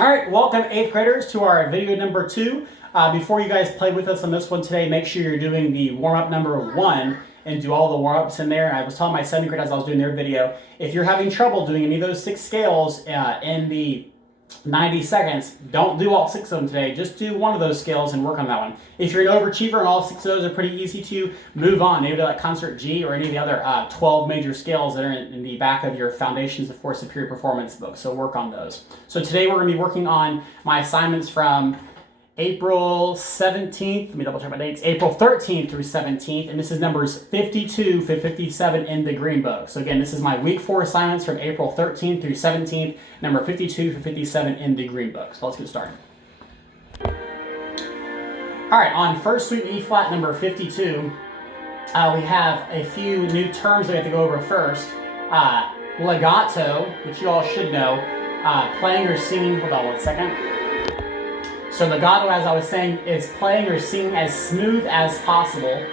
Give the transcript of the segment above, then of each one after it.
All right, welcome 8th graders to our video number 2. Before you guys play with us on this one today, make sure you're doing the warm-up number 1 and do all the warm-ups in there. I was telling my 7th graders as I was doing their video, if you're having trouble doing any of those 6 scales in the 90 seconds, don't do all 6 of them today. Just do one of those scales and work on that one. If you're an overachiever and all 6 of those are pretty easy to move on, maybe to like Concert G or any of the other 12 major scales that are in the back of your Foundations for Superior Performance book. So work on those. So today we're going to be working on my assignments from April 17th, let me double check my dates, April 13th through 17th, and this is numbers 52 to 57 in the green book. So again, this is my week 4 assignments from April 13th through 17th, number 52 to 57 in the green book. So let's get started. All right, on first suite E flat number 52, we have a few new terms that we have to go over first. Legato, which you all should know, playing or singing, hold on one second. So legato, as I was saying, is playing or singing as smooth as possible.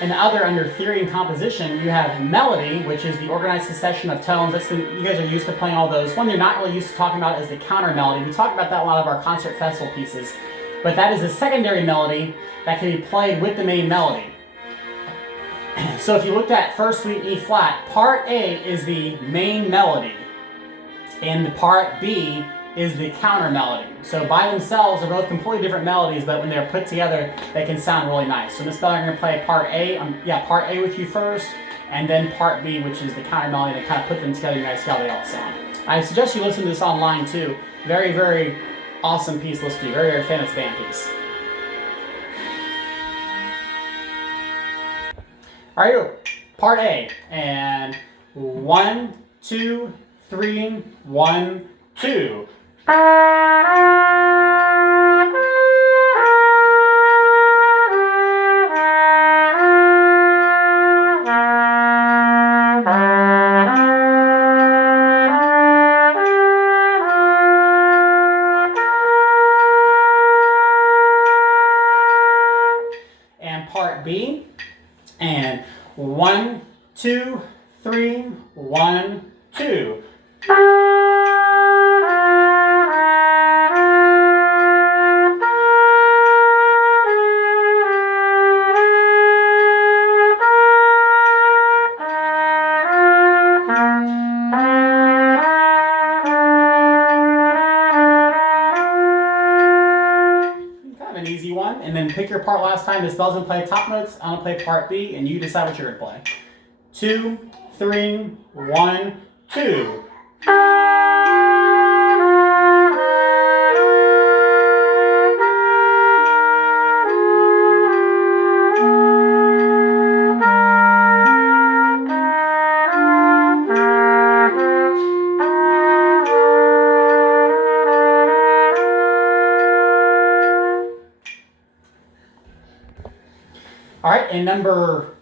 And under theory and composition, you have melody, which is the organized succession of tones. You guys are used to playing all those. One you're not really used to talking about is the counter melody. We talk about that in a lot of our concert festival pieces. But that is a secondary melody that can be played with the main melody. So if you looked at first suite E flat, part A is the main melody. And part B is the counter melody. So by themselves, they're both completely different melodies, but when they're put together, they can sound really nice. So Miss Bell, I'm going to play part A, part A with you first, and then part B, which is the counter melody, to kind of put them together. You guys see how they all sound. I suggest you listen to this online too. Very, very awesome piece to listen to. Very, very famous band piece. All right, part A, and 1, 2, 3, 1, 2. And part B, and 1, 2, 3, 1, 2. An easy one, and then pick your part last time. Miss Bell's gonna play top notes, I'm gonna play part B, and you decide what you're gonna play. 2, 3, 1, 2. All right, and number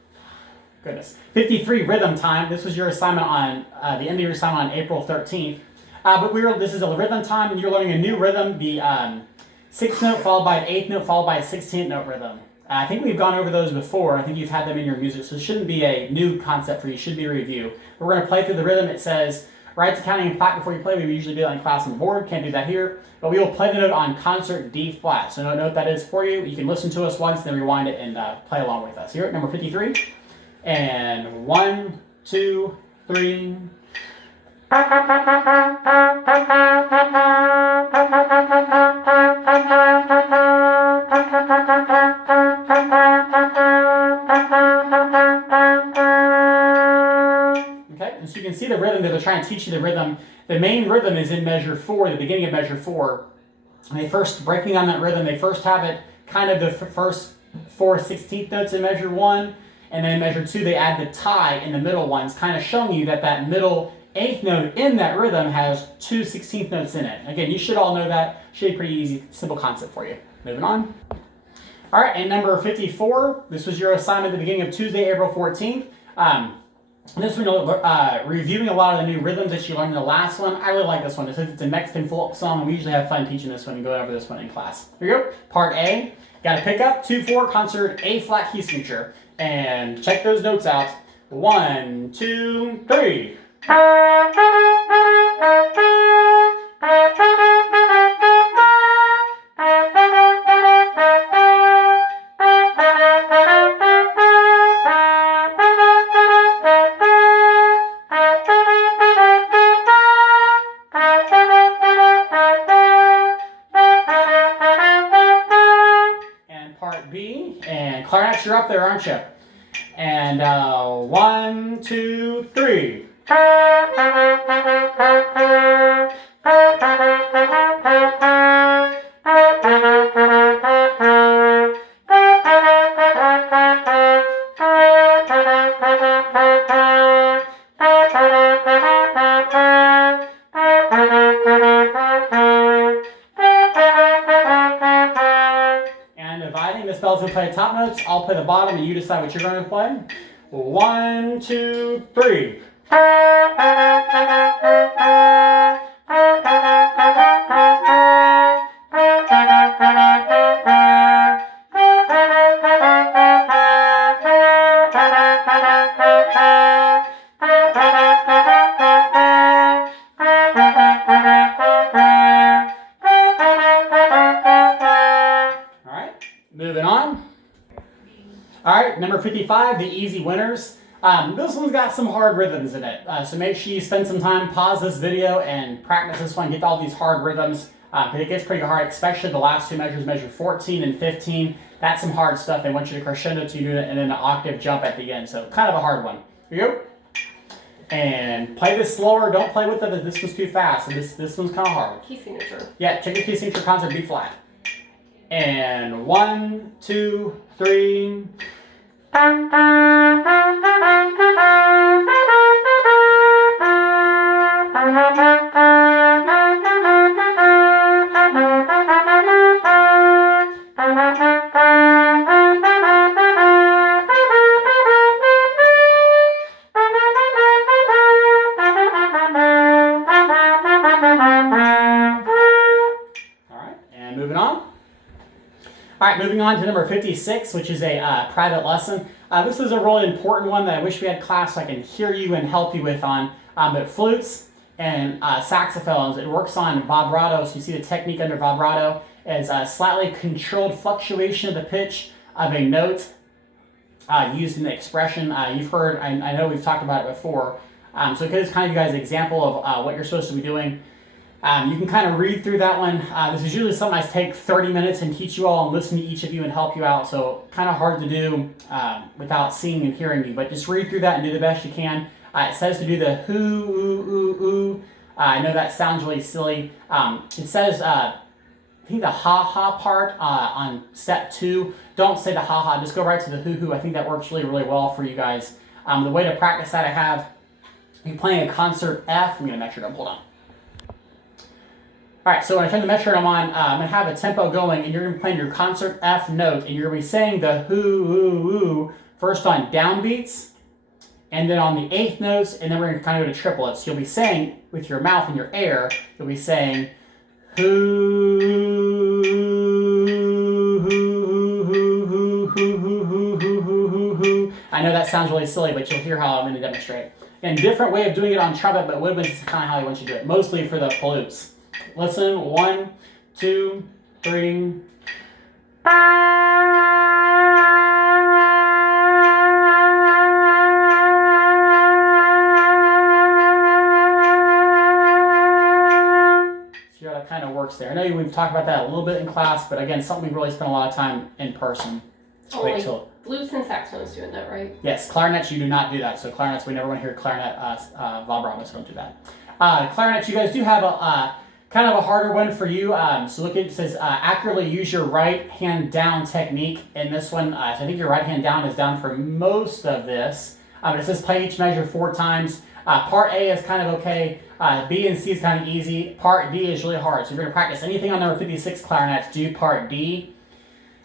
53, rhythm time. This was your assignment on the end of your assignment on April 13th. This is a rhythm time, and you're learning a new rhythm, the 6th note followed by an 8th note followed by a 16th note rhythm. I think we've gone over those before. I think you've had them in your music, so it shouldn't be a new concept for you. It should be a review. We're going to play through the rhythm. It says, write to counting and clap before you play. We usually do that in class on the board. Can't do that here. But we will play the note on concert D flat. So no note that is for you. You can listen to us once, then rewind it and play along with us. Here at number 53. And 1, 2, 3. Okay, and so you can see the rhythm that they're trying to teach you the rhythm. The main rhythm is in measure 4, the beginning of measure 4. And they first, breaking on that rhythm, they first have it kind of the first 4 16th notes in measure 1, and then in measure 2 they add the tie in the middle ones, kind of showing you that middle 8th note in that rhythm has 2 16th notes in it. Again, you should all know that. Should be pretty easy, simple concept for you. Moving on. All right, and number 54, this was your assignment at the beginning of Tuesday, April 14th. This one, reviewing a lot of the new rhythms that you learned in the last one. I really like this one. It's a Mexican folk song, and we usually have fun teaching this one and going over this one in class. Here we go. Part A, got to pick up 2/4 concert A flat key signature, and check those notes out. 1, 2, 3. Clarinets, you're up there, aren't you? And 1, 2, 3. And dividing, the spells will play top notes. I'll play the bottom, and you decide what you're going to play. 1, 2, 3. Moving on. All right, number 55, the easy winners. This one's got some hard rhythms in it, so make sure you spend some time, pause this video, and practice this one. Get all these hard rhythms, because it gets pretty hard, especially the last two measures, measure 14 and 15. That's some hard stuff. They want you to crescendo to do it, and then an octave jump at the end, so kind of a hard one. Here you go. And play this slower. Don't play with it if this one's too fast. And this one's kind of hard. Key signature. Yeah, check your key signature concert B flat. And 1, 2, 3. All right, moving on to number 56, which is a private lesson. This is a really important one that I wish we had class so I can hear you and help you with on. But flutes and saxophones, it works on vibrato. So you see the technique under vibrato is a slightly controlled fluctuation of the pitch of a note used in the expression. You've heard, I know we've talked about it before. So it gives kind of you guys an example of what you're supposed to be doing. You can kind of read through that one. This is usually something I take 30 minutes and teach you all and listen to each of you and help you out. So kind of hard to do without seeing and hearing you. But just read through that and do the best you can. It says to do the hoo, ooh, ooh, ooh. I know that sounds really silly. It says, I think the ha-ha part on step 2. Don't say the ha-ha. Just go right to the hoo-hoo. I think that works really, really well for you guys. The way to practice that I have, you're playing a concert F. I'm going to measure it up. Hold on. All right, so when I turn the metronome on, I'm going to have a tempo going, and you're going to be playing your concert F note, and you're going to be saying the hoo, hoo, hoo first on downbeats, and then on the 8th notes, and then we're going to kind of go to triplets. You'll be saying, with your mouth and your air, you'll be saying hoo, hoo, hoo, hoo, hoo, hoo, hoo, hoo, hoo, hoo, hoo. I know that sounds really silly, but you'll hear how I'm going to demonstrate. And different way of doing it on trumpet, but woodwinds is kind of how I want you to do it, mostly for the flutes. Listen, 1, 2, 3. See how that kind of works there. I know we've talked about that a little bit in class, but again, something we really spent a lot of time in person. Only flutes and saxophones doing that, right? Yes, clarinets, you do not do that. So clarinets, we never want to hear clarinet vibrato, so don't do that. Clarinets, you guys do have a kind of a harder one for you. So look, it says accurately use your right hand down technique. In this one, so I think your right hand down is down for most of this. It says play each measure 4 times. Part A is kind of okay. B and C is kind of easy. Part D is really hard. So if you're going to practice anything on number 56 clarinets, do part D.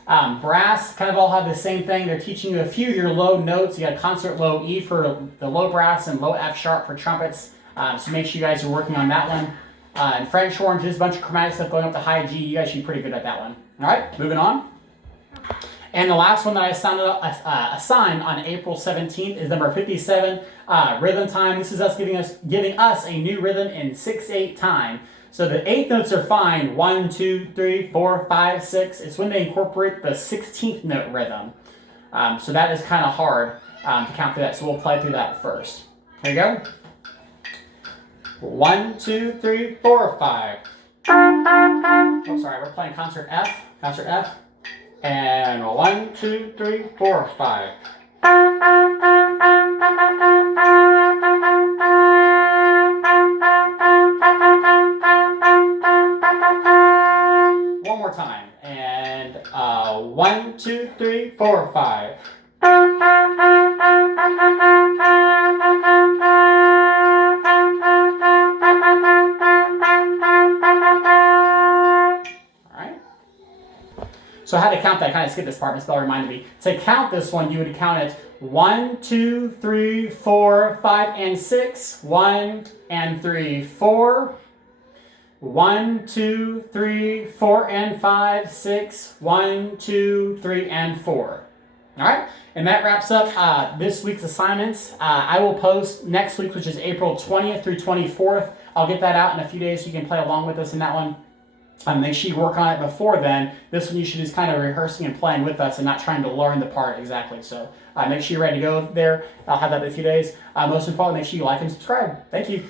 Brass kind of all have the same thing. They're teaching you a few of your low notes. You got concert low E for the low brass and low F sharp for trumpets. So make sure you guys are working on that one. And French horn, just a bunch of chromatic stuff going up to high G. You guys should be pretty good at that one. All right, moving on. And the last one that I assigned on April 17th is number 57, rhythm time. This is us giving us a new rhythm in 6/8 time. So the 8th notes are fine. 1, 2, 3, 4, 5, 6. It's when they incorporate the 16th note rhythm. So that is kind of hard to count through that. So we'll play through that first. Here you go. 1, 2, 3, 4, 5. Oh, sorry, we're playing concert F. Concert F. And 1, 2, 3, 4, 5. One more time. And 1, 2, 3, 4, 5. So I had to count that. I kind of skipped this part. Miss Bell reminded me. To count this one, you would count it 1, 2, 3, 4, 5, and 6. 1 and 3, 4. 1, 2, 3, 4, and 5, 6. 1, 2, 3, and 4. All right, and that wraps up this week's assignments. I will post next week, which is April 20th through 24th. I'll get that out in a few days so you can play along with us in that one. Make sure you work on it before then. This one you should just kind of rehearsing and playing with us and not trying to learn the part exactly. So make sure you're ready to go there. I'll have that in a few days. Most importantly, make sure you like and subscribe. Thank you.